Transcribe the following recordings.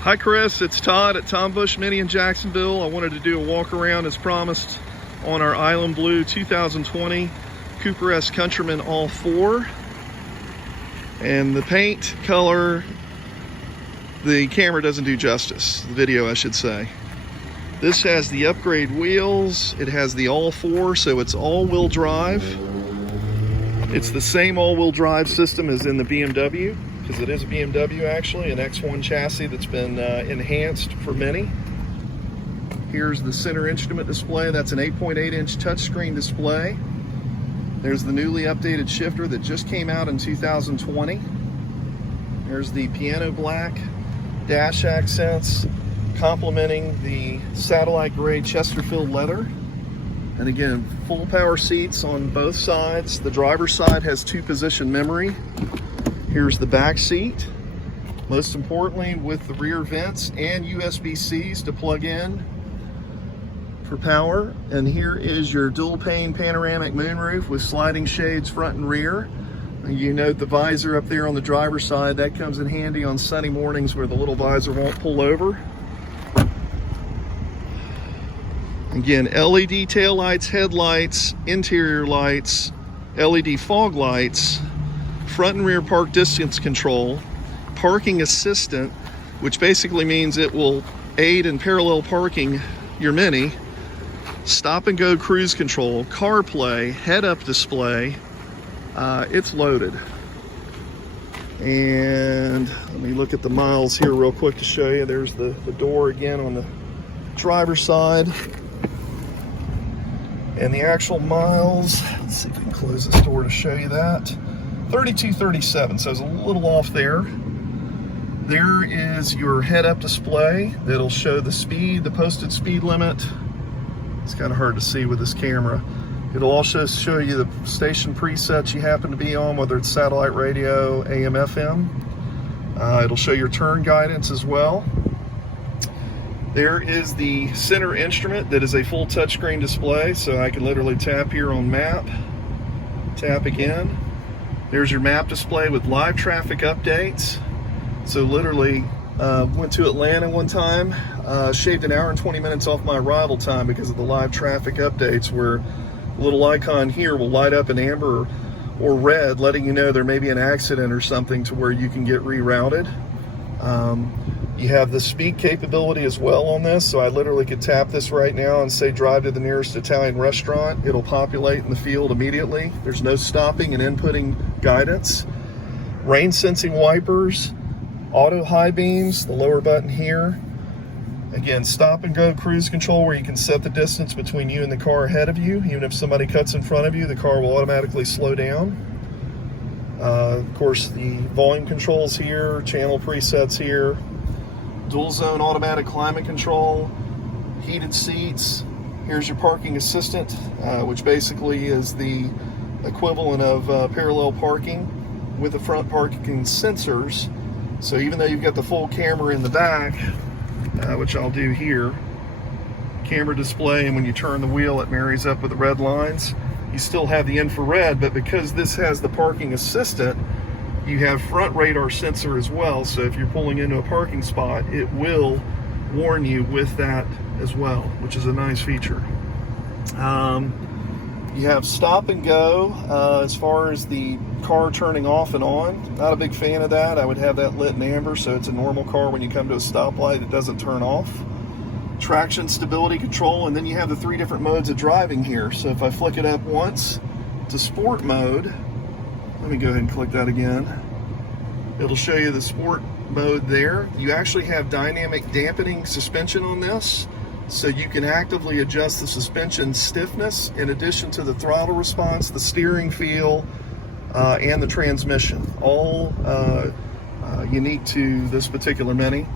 Hi Chris, it's Todd at Tom Bush Mini in Jacksonville. I wanted to do a walk around as promised on our Island Blue 2020 Cooper S Countryman ALL4. And the paint color, the camera doesn't do justice, the video I should say. This has the upgrade wheels, it has the ALL4, so it's all-wheel drive. It's the same all-wheel drive system as in the BMW, because it is a BMW actually, an X1 chassis that's been enhanced for Mini. Here's the center instrument display. That's an 8.8-inch touchscreen display. There's the newly updated shifter that just came out in 2020. There's the piano black dash accents complementing the satellite gray Chesterfield leather. And again, full power seats on both sides. The driver's side has 2-position memory. Here's the back seat. Most importantly, with the rear vents and USB-Cs to plug in for power. And here is your dual pane panoramic moonroof with sliding shades front and rear. And you note the visor up there on the driver's side. That comes in handy on sunny mornings where the little visor won't pull over. Again, LED taillights, headlights, interior lights, LED fog lights, front and rear park distance control, parking assistant, which basically means it will aid in parallel parking your Mini, stop and go cruise control, CarPlay, head-up display. It's loaded. And let me look at the miles here real quick to show you. There's the door again on the driver's side. And the actual miles, let's see if we can close this door to show you that. 3237, so it's a little off there. There is your head-up display that'll show the speed, the posted speed limit. It's kind of hard to see with this camera. It'll also show you the station presets you happen to be on, whether it's satellite radio, AM, FM. It'll show your turn guidance as well. There is the center instrument that is a full touchscreen display, so I can literally tap here on map, tap again. There's your map display with live traffic updates. So literally, went to Atlanta one time, shaved an hour and 20 minutes off my arrival time because of the live traffic updates, where a little icon here will light up in amber or red, letting you know there may be an accident or something to where you can get rerouted. You have the speed capability as well on this, so I literally could tap this right now and say drive to the nearest Italian restaurant. It'll populate in the field immediately. There's no stopping and inputting guidance. Rain sensing wipers, auto high beams, the lower button here. Again, stop and go cruise control, where you can set the distance between you and the car ahead of you. Even if somebody cuts in front of you, the car will automatically slow down. Of course, the volume controls here, channel presets here. Dual zone automatic climate control, heated seats. Here's your parking assistant, which basically is the equivalent of parallel parking with the front parking sensors. So even though you've got the full camera in the back, which I'll do here, camera display, and when you turn the wheel it marries up with the red lines, you still have the infrared, but because this has the parking assistant, you have front radar sensor as well, so if you're pulling into a parking spot, it will warn you with that as well, which is a nice feature. You have stop and go as far as the car turning off and on. Not a big fan of that. I would have that lit in amber, so it's a normal car when you come to a stoplight, it doesn't turn off. Traction stability control, and then you have the 3 different modes of driving here. So if I flick it up once to sport mode, let me go ahead and click that again. It'll show you the sport mode there. You actually have dynamic dampening suspension on this, so you can actively adjust the suspension stiffness in addition to the throttle response, the steering feel, and the transmission. All unique to this particular Mini.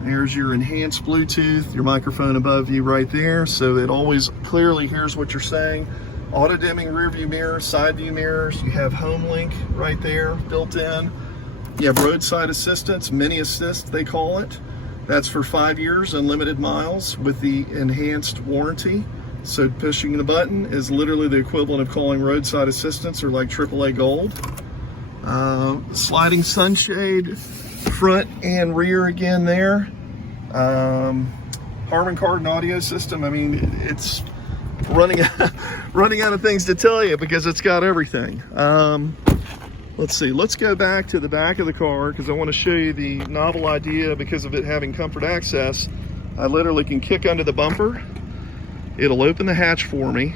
There's your enhanced Bluetooth, your microphone above you right there, so it always clearly hears what you're saying. Auto dimming rear view mirror, side view mirrors. You have home link right there built in. You have roadside assistance, Mini Assist they call it. That's for 5 years, unlimited miles with the enhanced warranty. So pushing the button is literally the equivalent of calling roadside assistance or like AAA Gold. Sliding sunshade front and rear again there. Harman Kardon audio system. I mean, it's running out of things to tell you because it's got everything. Let's see, let's go back to the back of the car because I want to show you the novel idea. Because of it having comfort access, I literally can kick under the bumper. It'll open the hatch for me,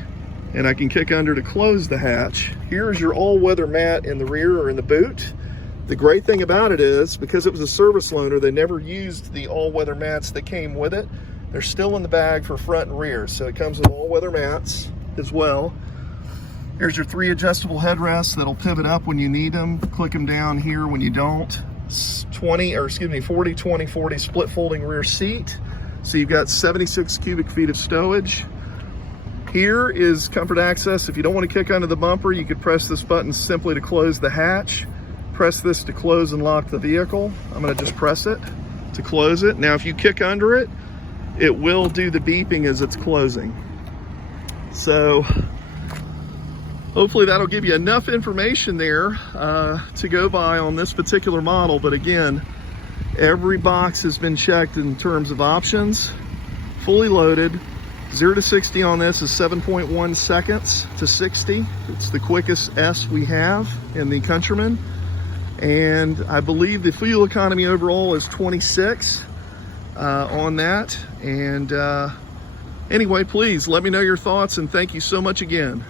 and I can kick under to close the hatch. Here's your all-weather mat in the rear or in the boot. The great thing about it is, because it was a service loaner, they never used the all-weather mats that came with it. They're still in the bag for front and rear, so it comes with all-weather mats as well. Here's your 3 adjustable headrests that'll pivot up when you need them. Click them down here when you don't. 40, 20, 40 split folding rear seat. So you've got 76 cubic feet of stowage. Here is comfort access. If you don't want to kick under the bumper, you could press this button simply to close the hatch. Press this to close and lock the vehicle. I'm going to just press it to close it. Now, if you kick under it, it will do the beeping as it's closing. So hopefully that'll give you enough information there to go by on this particular model. But again, every box has been checked in terms of options. Fully loaded. 0 to 60 on this is 7.1 seconds to 60. It's the quickest S we have in the Countryman. And I believe the fuel economy overall is 26 on that. And anyway, please let me know your thoughts, and thank you so much again.